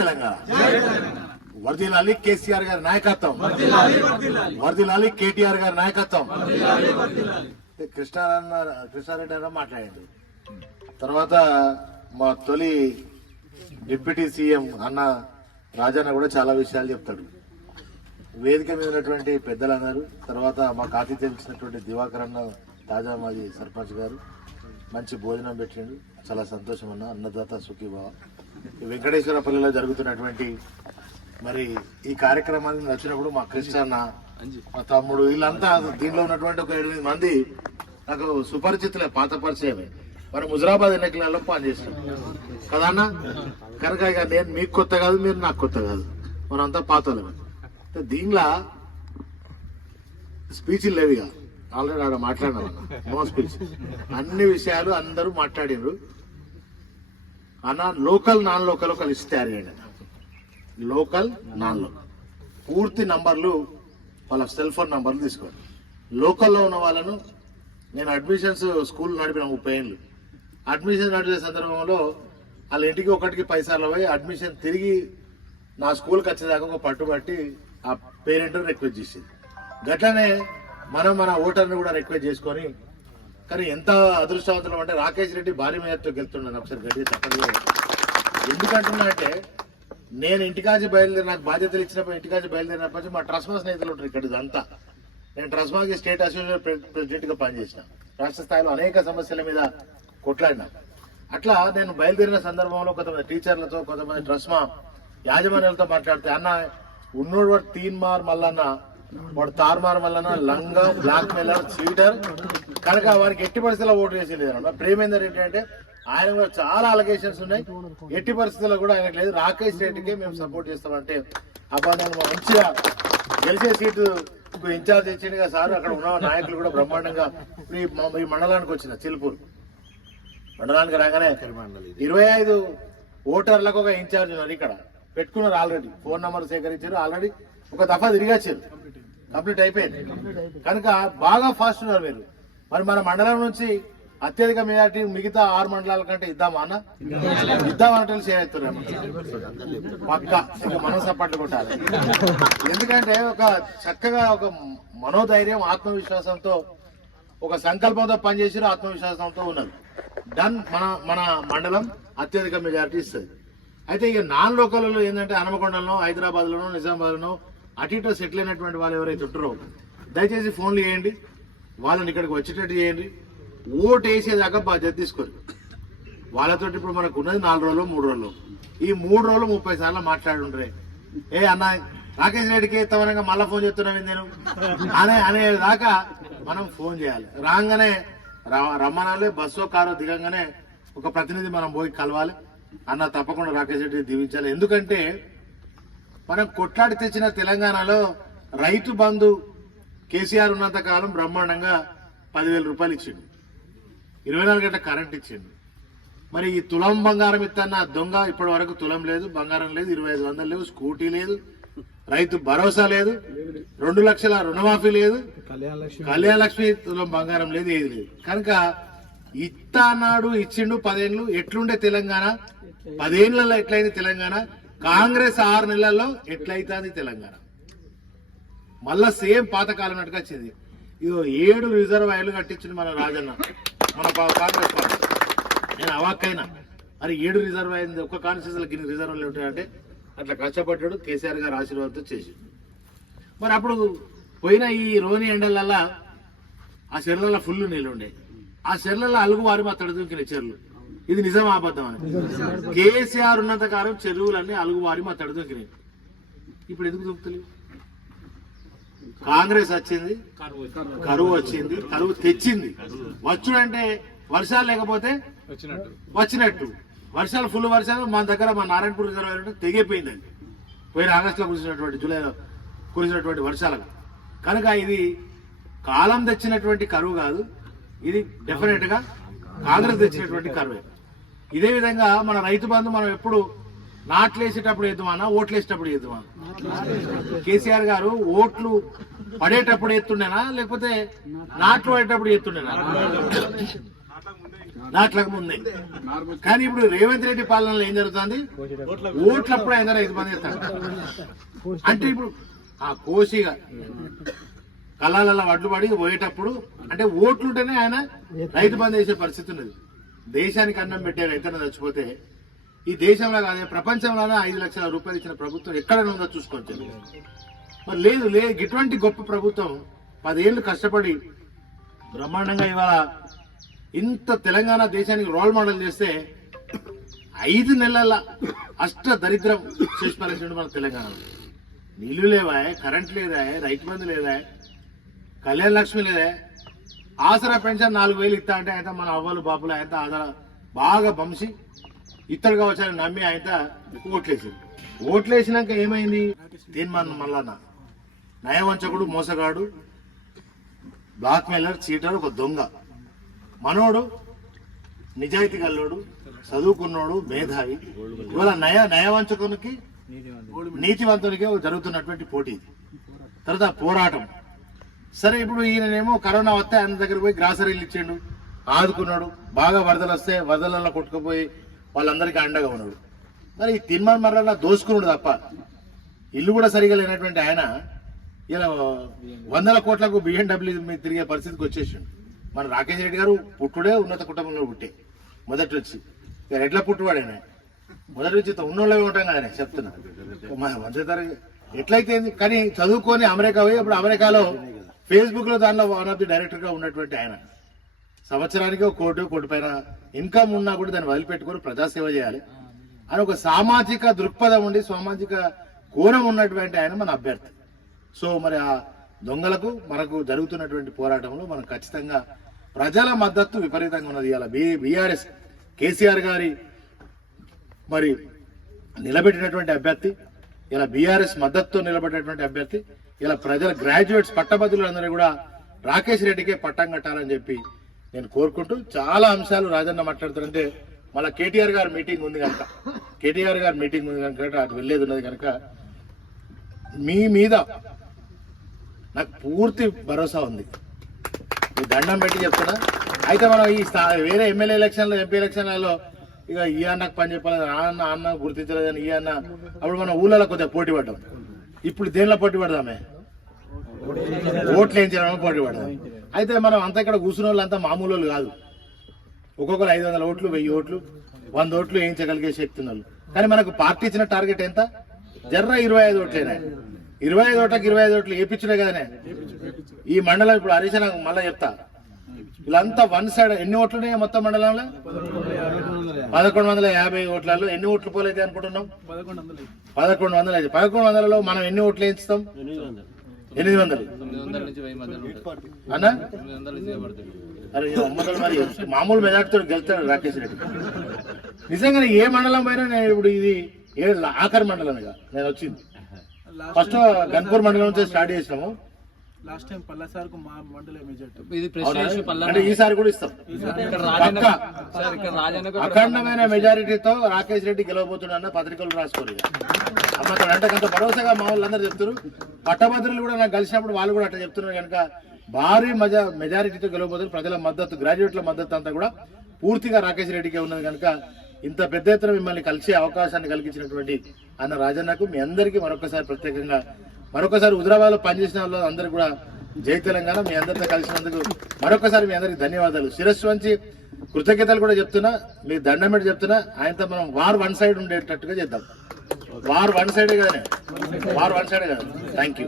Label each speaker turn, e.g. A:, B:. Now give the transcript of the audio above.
A: తెలంగాణ. వర్దిలాలి కేసీఆర్ గారి నాయకత్వం. వర్దిలాలి కేటీఆర్ గారి నాయకత్వం. కృష్ణారాయణ కృష్ణారెడ్డి అన్న మాట్లాడిండు తర్వాత మా తొలి డిప్యూటీ సీఎం అన్న రాజన్న కూడా చాలా విషయాలు చెప్తాడు. వేదిక మీద ఉన్నటువంటి పెద్దలు అన్నారు తర్వాత మాకు ఆతిథ్యం ఇచ్చినటువంటి దివాకర్ అన్న తాజా మాజీ సర్పంచ్ గారు మంచి భోజనం పెట్టిండు. చాలా సంతోషం అన్న అన్నదాత సుఖీభావ. వెంకటేశ్వరపల్లిలో జరుగుతున్నటువంటి మరి ఈ కార్యక్రమానికి వచ్చినప్పుడు మా కృష్ణ అన్న మా తమ్ముడు వీళ్ళంతా దీనిలో ఉన్నటువంటి ఒక ఎనిమిది మంది నాకు సుపరిచితులే పాత పరిచయమే. మరి ముజరాబాద్ ఎన్నికలలో పనిచేస్తాం కదా అన్న? కనుక ఇక నేను మీకు కొత్త కాదు మీరు నాకు కొత్త కాదు. మనంతా పాతలమే దీనిలో స్పీచ్లు లేవు ఇక. ఆల్రెడీ ఆడ మాట్లాడినా నో స్పీచ్ అన్ని విషయాలు అందరూ మాట్లాడినరు అన్న లోకల్ నాన్ లోకల్ ఒక లిస్ట్ తయారు చేయండి లోకల్ నాన్ లోకల్. పూర్తి నంబర్లు వాళ్ళ సెల్ ఫోన్ నంబర్లు తీసుకోండి. లోకల్లో ఉన్న వాళ్ళను నేను అడ్మిషన్స్ స్కూల్ నడిపిన ముప్పై ఏళ్ళు. అడ్మిషన్ నడిపే సందర్భంలో వాళ్ళ ఇంటికి ఒకటికి పైసార్లు పోయి అడ్మిషన్ తిరిగి నా స్కూల్కి వచ్చేదాకా ఒక పట్టుబట్టి ఆ పేరెంట్ రిక్వెస్ట్ చేసింది. గట్లనే మనం మన ఓటర్ని కూడా రిక్వెస్ట్ చేసుకొని కానీ ఎంత అదృష్టవంతులం అంటే రాకేష్ రెడ్డి భారీ మేయర్తో గెలుతున్నాను ఒకసారి గట్టిగా చెప్పండి. ఎందుకంటున్నా అంటే నేను ఇంటికాచి బయలుదేరి నాకు బాధ్యతలు ఇచ్చినప్పుడు ఇంటికాచి బయలుదేరినప్పటి నుంచి మా ట్రస్మా స్నేహితులు ఉంటారు ఇక్కడ ఇదంతా. నేను ట్రస్మాకి స్టేట్ అసోసియేషన్ ప్రెసిడెంట్గా పనిచేసిన. రాష్ట్ర స్థాయిలో అనేక సమస్యల మీద కొట్లాడినా. అట్లా నేను బయలుదేరిన సందర్భంలో కొంతమంది టీచర్లతో కొంతమంది ట్రస్మా యాజమాన్యాలతో మాట్లాడితే అన్న ఉన్నోడు వాడు తీన్ మార్ మల్లన్న వాడు తారుమార్ వల్లన లంగా బ్లాక్ మెయిలర్ చీటర్ కనుక వారికి ఎట్టి పరిస్థితుల్లో ఓటు వేసేది లేదు ప్రేమేందర్ ఏంటంటే ఆయన కూడా చాలా అలగేషన్స్ ఉన్నాయి. ఎట్టి పరిస్థితుల్లో కూడా ఆయనకు లేదు. రాకేష్ రెడ్డికే మేము సపోర్ట్ చేస్తామంటే అబ్బాయి మంచిగా గెలిచే సీటు ఇన్ఛార్జ్ ఇచ్చింది కదా సార్. అక్కడ ఉన్న నాయకులు కూడా బ్రహ్మాండంగా ఈ మండలానికి వచ్చిన చిలుపూరు. మండలానికి రాగానే ఇరవై ఐదు ఓటర్లకు ఒక ఇన్ఛార్జ్ ఉన్నారు ఇక్కడ. పెట్టుకున్నారు ఆల్రెడీ ఫోన్ నెంబర్ సేకరించారు. ఆల్రెడీ ఒక దఫా తిరిగచ్చారు కంప్లీట్ అయిపోయింది. కనుక బాగా ఫాస్ట్ ఉన్నారు మీరు. మరి మన మండలం నుంచి అత్యధిక మెజార్టీ మిగతా ఆరు మండలాల కంటే ఇద్దామా అన్న? ఇద్దామంటే చేస్తున్నారు పక్క మనసు మనం సప్పట్లు కొట్టాలి. ఎందుకంటే ఒక చక్కగా ఒక మనోధైర్యం ఆత్మవిశ్వాసంతో ఒక సంకల్పంతో పనిచేసి ఆత్మవిశ్వాసంతో ఉన్నది డన్ మన మన మండలం అత్యధిక మెజారిటీ ఇస్తుంది. అయితే ఇక నాన్ లోకల్లో ఏంటంటే హనుమకొండలో హైదరాబాద్లోనో నిజామాబాద్లోనో అటు ఇటు సెటిల్ అయినటువంటి వాళ్ళు ఎవరైతే ఉంటారో దయచేసి ఫోన్లు చేయండి. వాళ్ళని ఇక్కడికి వచ్చేటట్టు చేయండి. ఓటు వేసేదాకా బాధ్యత తీసుకోరు. వాళ్ళతోటి ఇప్పుడు మనకు ఉన్నది నాలుగు రోజులు మూడు రోజులు. ఈ మూడు రోజులు ముప్పై సార్లు మాట్లాడుండ్రే. ఏ అన్న రాకేష్ రెడ్డికి తమనంగా మళ్ళా ఫోన్ చేస్తున్నావు నేను? అనే అనే దాకా మనం ఫోన్ చేయాలి. రాగానే ర- రమ్మనాలి బస్సు కారు దిగంగానే ఒక ప్రతినిధి మనం పోయి కలవాలి. అన్న తప్పకుండా రాకేష్ రెడ్డిని దీవించాలి. ఎందుకంటే మనం కొట్లాడి తెచ్చిన తెలంగాణలో రైతు బంధు కేసీఆర్ ఉన్నంత కాలం బ్రహ్మాండంగా పదివేల రూపాయలు ఇచ్చిండు. ఇరవై నాలుగు గంటల కరెంట్ ఇచ్చిండు. మరి ఈ తులం బంగారం ఇత్తన్న దొంగ ఇప్పటి వరకు తులం లేదు బంగారం లేదు ఇరవై ఐదు వందలు లేవు స్కూటీ లేదు రైతు భరోసా లేదు రెండు లక్షల రుణమాఫీ లేదు కళ్యాణ లక్ష్మి తులం బంగారం లేదు ఏది లేదు. కనుక ఇత్తా ఇచ్చిండు పదేళ్ళు ఎట్లుండే తెలంగాణ? పదేళ్ళలో ఎట్లయింది తెలంగాణ? కాంగ్రెస్ ఆరు నెలల్లో ఎట్లయితుంది తెలంగాణ? మళ్ళా సేమ్ పాతకాలం నాటికి వచ్చింది. ఇదో ఏడు రిజర్వాయర్లు కట్టించింది మన రాజన్న మన కాంగ్రెస్ పార్టీ. నేను అవాక్కైనా. మరి ఏడు రిజర్వ్ అయింది ఒక్క కాన్స్టిట్యూన్సీలో గిన్ని రిజర్వ్లు ఉంటాయంటే అట్లా కష్టపడ్డాడు కేసీఆర్ గారు ఆశీర్వాదంతో చేసి. మరి అప్పుడు పోయిన ఈ రోని ఎండలల్లా ఆ చెర్లల్లో ఫుల్ నీళ్ళు ఉండే. ఆ చెర్లల్లో అలుగు వారి మా తడుదుకిన చెర్లు. ఇది నిజం అబద్ధం అని. కేసీఆర్ ఉన్నంత కాలం చెరువులన్నీ అలుగు వారి మా తడుదుకినాయి ఇప్పుడు ఎందుకు దొరుకుతలేవు? కాంగ్రెస్ వచ్చింది కరువు వచ్చింది కరువు తెచ్చింది. వచ్చుడంటే వర్షాలు లేకపోతే వచ్చినట్టు. వర్షాలు ఫుల్ వర్షాలు మన దగ్గర మా నారాయణపూర్ రిజర్వాయర్ ఉంటే తెగిపోయింది అది. పోయిన ఆగస్టులో కురిసినటువంటి జూలైలో కురిసినటువంటి వర్షాలకు. కనుక ఇది కాలం తెచ్చినటువంటి కరువు కాదు. ఇది డెఫినెట్గా కాంగ్రెస్ తెచ్చినటువంటి కరువే. ఇదే విధంగా మన రైతు బంధు మనం ఎప్పుడు నాట్లేసేటప్పుడు ఎద్దుమానా ఓట్లు వేసేటప్పుడు కేసీఆర్ గారు ఓట్లు పడేటప్పుడు ఎత్తుండేనా లేకపోతే నాట్లు పడేటప్పుడు ఎత్తుండేనా? నాట్లకు ముందే. కానీ ఇప్పుడు రేవంత్ రెడ్డి పాలనలో ఏం జరుగుతుంది? ఓట్లప్పుడు ఆయన రైతు బంధు ఎత్తాడు. అంటే ఇప్పుడు ఆ కోసిగా కళాలలో వడ్లు పడి పోయేటప్పుడు అంటే ఓట్లుంటేనే ఆయన రైతు బంధు చేసే పరిస్థితి ఉన్నది. దేశానికి అన్నం పెట్టే రైతన్న చచ్చిపోతే ఈ దేశంలో కాదే ప్రపంచంలోనే ఐదు లక్షల రూపాయలు ఇచ్చిన ప్రభుత్వం ఎక్కడ ఉందో చూసుకోవచ్చు మరి లేదు లేదు ఇటువంటి గొప్ప ప్రభుత్వం పదేళ్ళు కష్టపడి బ్రహ్మాండంగా ఇవాళ ఇంత తెలంగాణ దేశానికి రోల్ మోడల్ చేస్తే ఐదు నెలల అష్ట దరిద్రం చేసి పాలించడం మన తెలంగాణలో నీళ్ళు లేవా కరెంట్ లేదా రైతు బంధు లేదా కళ్యాణ లక్ష్మి లేదా ఆసరా పెన్షన్ నాలుగు వేలు ఇస్తా అంటే అయితే మన అవ్వలు బాపులు అయితే ఆధార బాగా బంసి ఇతరుగా వచ్చారని నమ్మి అయితే ఓట్లేసింది. ఓట్లేసినాక ఏమైంది? తీర్మానం మల్లన్న నయవంచకుడు మోసగాడు బ్లాక్ మెయిలర్ చీటర్ ఒక దొంగ. మనోడు నిజాయితీ గల్లోడు చదువుకున్నోడు మేధావి. ఇవాళ నయ నయవంచకునికి నీతివంతునికి జరుగుతున్నటువంటి పోటీ ఇది. తర్వాత పోరాటం. సరే ఇప్పుడు ఈయననేమో కరోనా వస్తే ఆయన దగ్గర పోయి గ్రాసరీలు ఇచ్చిండు ఆదుకున్నాడు బాగా వరదలు వస్తే వరదలలో కొట్టుకుపోయి వాళ్ళందరికీ అండగా ఉన్నాడు. మరి ఈ తిన్మాన్ మరలా దోసుకున్నాడు తప్ప ఇల్లు కూడా సరిగా లేనటువంటి ఆయన ఇలా వందల కోట్లకు బిఎండబ్ల్యూ మీద తిరిగే పరిస్థితికి వచ్చేసిండు. మన రాకేష్ రెడ్డి గారు పుట్టుడే ఉన్నత కుటుంబంలో పుట్టే. మొదటి వచ్చి ఇక ఎట్లా పుట్టువాడైనా మొదటి నుంచి ఉన్నోళ్ళవి ఉంటాం కదా చెప్తున్నా. మా మంచి తరగతి ఎట్లయితే కానీ చదువుకొని అమెరికా పోయి ఇప్పుడు అమెరికాలో ఫేస్బుక్లో దానిలో వన్ ఆఫ్ ది డైరెక్టర్గా ఉన్నటువంటి ఆయన. సంవత్సరానికి ఒక కోటి కోటి పైన ఇన్కమ్ ఉన్నా కూడా దాన్ని వదిలిపెట్టుకొని ప్రజాసేవ చేయాలి. అని ఒక సామాజిక దృక్పథం ఉండి సామాజిక కోణం ఉన్నటువంటి ఆయన మన అభ్యర్థి. సో మరి ఆ దొంగలకు మనకు జరుగుతున్నటువంటి పోరాటంలో మనం ఖచ్చితంగా ప్రజల మద్దతు విపరీతంగా ఉన్నది. ఇలా బీఆర్ఎస్ కేసీఆర్ గారి మరి నిలబెట్టినటువంటి అభ్యర్థి ఇలా బీఆర్ఎస్ మద్దతుతో నిలబడినటువంటి అభ్యర్థి ఇలా ప్రజల గ్రాడ్యుయేట్స్ పట్టభద్రులందరూ కూడా రాకేష్ రెడ్డికే పట్టం కట్టాలని చెప్పి నేను కోరుకుంటూ చాలా అంశాలు రాజన్న మాట్లాడుతారంటే మళ్ళీ కేటీఆర్ గారి మీటింగ్ ఉంది కనుక కేటీఆర్ గారి మీటింగ్ ఉంది కనుక అటు వెళ్ళేది ఉన్నది కనుక మీ మీద నాకు పూర్తి భరోసా ఉంది. ఈ దండం పెట్టి చెప్తున్నా. అయితే మనం ఈ స్థా- వేరే ఎమ్మెల్యే ఎలక్షన్లో ఎంపీ ఎలక్షన్లలో ఇక ఈ అన్నకు పని చెప్పలేదు అన్న అన్న గుర్తించలేదని ఈ అన్న అప్పుడు మన ఊళ్ళలో కొద్దిగా పోటీ పడ్డాం. ఇప్పుడు దేనిలో పోటీ పడదామే? ఓట్లు వేయించడం పోటీ పడదాం అయితే మనం అంతా ఇక్కడ కూర్చున్న వాళ్ళంతా మామూలు వాళ్ళు కాదు. ఒక్కొక్కరు ఐదు వందల ఓట్లు వెయ్యి ఓట్లు వంద ఓట్లు వేయించగలిగే శక్తి వాళ్ళు కానీ మనకు పార్టీ ఇచ్చిన టార్గెట్ ఎంత? జర్ర ఇరవై ఐదు ఓట్లేనా. ఇరవై ఐదు ఓట్లకి ఇరవై ఐదు ఓట్లు వేయించుడే కదనే. ఈ మండలం ఇప్పుడు హరీష్ నాకు మళ్ళీ చెప్తా. వీళ్ళంతా వన్ సైడ్ ఎన్ని ఓట్లున్నాయి మొత్తం మండలంలో? పదకొండు వందల యాభై ఓట్లలో ఎన్ని ఓట్లు పోలేదు అనుకుంటున్నాం? పదకొండు వందలు అయితే. పదకొండు వందలలో మనం ఎన్ని ఓట్లు వేయించుతాం ఎనిమిది వందలు. అన్నా? అరే మరి మామూలు మెజార్టీతో గెలుస్తాడు రాకేష్ రెడ్డి. నిజంగా ఏ మండలం పైన నేను ఇప్పుడు ఇది ఏ ఆఖరి మండలం ఇక. నేను వచ్చింది. ఫస్ట్ గన్పూర్ మండలం నుంచి స్టార్ట్ చేసినాము.
B: లాస్ట్ టైం పల్లసార్కు మా మండలే మెజార్టీ.
C: ఇది
A: అవునా?
C: ప్రెసిడెన్షియల్ పల్లా
A: అంటే ఈసారి కూడా ఇస్తాం.
C: ఇక్కడ రాజన్న
A: పక్కా.
C: సార్ ఇక్కడ రాజన్న
A: అఖండమైన మెజారిటీతో రాకేష్ రెడ్డి గెలవబోతున్నాడన్న పత్రికలు రాసుకోరు. అమ్మ అంటే కొంత భరోసాగా మా వాళ్ళందరూ చెప్తారు పట్టభద్రులు కూడా నాకు కలిసినప్పుడు వాళ్ళు కూడా అట్లా చెప్తున్నారు. కనుక భారీ మెజా మెజారిటీతో గెలవబోతున్నారు. ప్రజల మద్దతు గ్రాడ్యుయేట్ల మద్దతు అంతా కూడా పూర్తిగా రాకేష్ రెడ్డికే ఉన్నది. కనుక ఇంత పెద్ద ఎత్తున మిమ్మల్ని కలిసే అవకాశాన్ని కలిగించినటువంటి అన్న రాజన్నకు మీ అందరికీ మరొకసారి ప్రత్యేకంగా మరొకసారి హుజరాబాద్లో పనిచేసిన వాళ్ళు అందరూ కూడా జై తెలంగాణ. మీ అందరితో కలిసినందుకు మరొకసారి మీ అందరికి ధన్యవాదాలు. శిరస్సు వంచి కృతజ్ఞతలు కూడా చెప్తున్నా మీ దండం పెట్టి చెప్తున్నా ఆయనతో మనం వార్ వన్ సైడ్ ఉండేటట్టుగా చేద్దాం. వార్ వన్ సైడ్ కానీ వార్ వన్ సైడ్ కాదు థ్యాంక్ యూ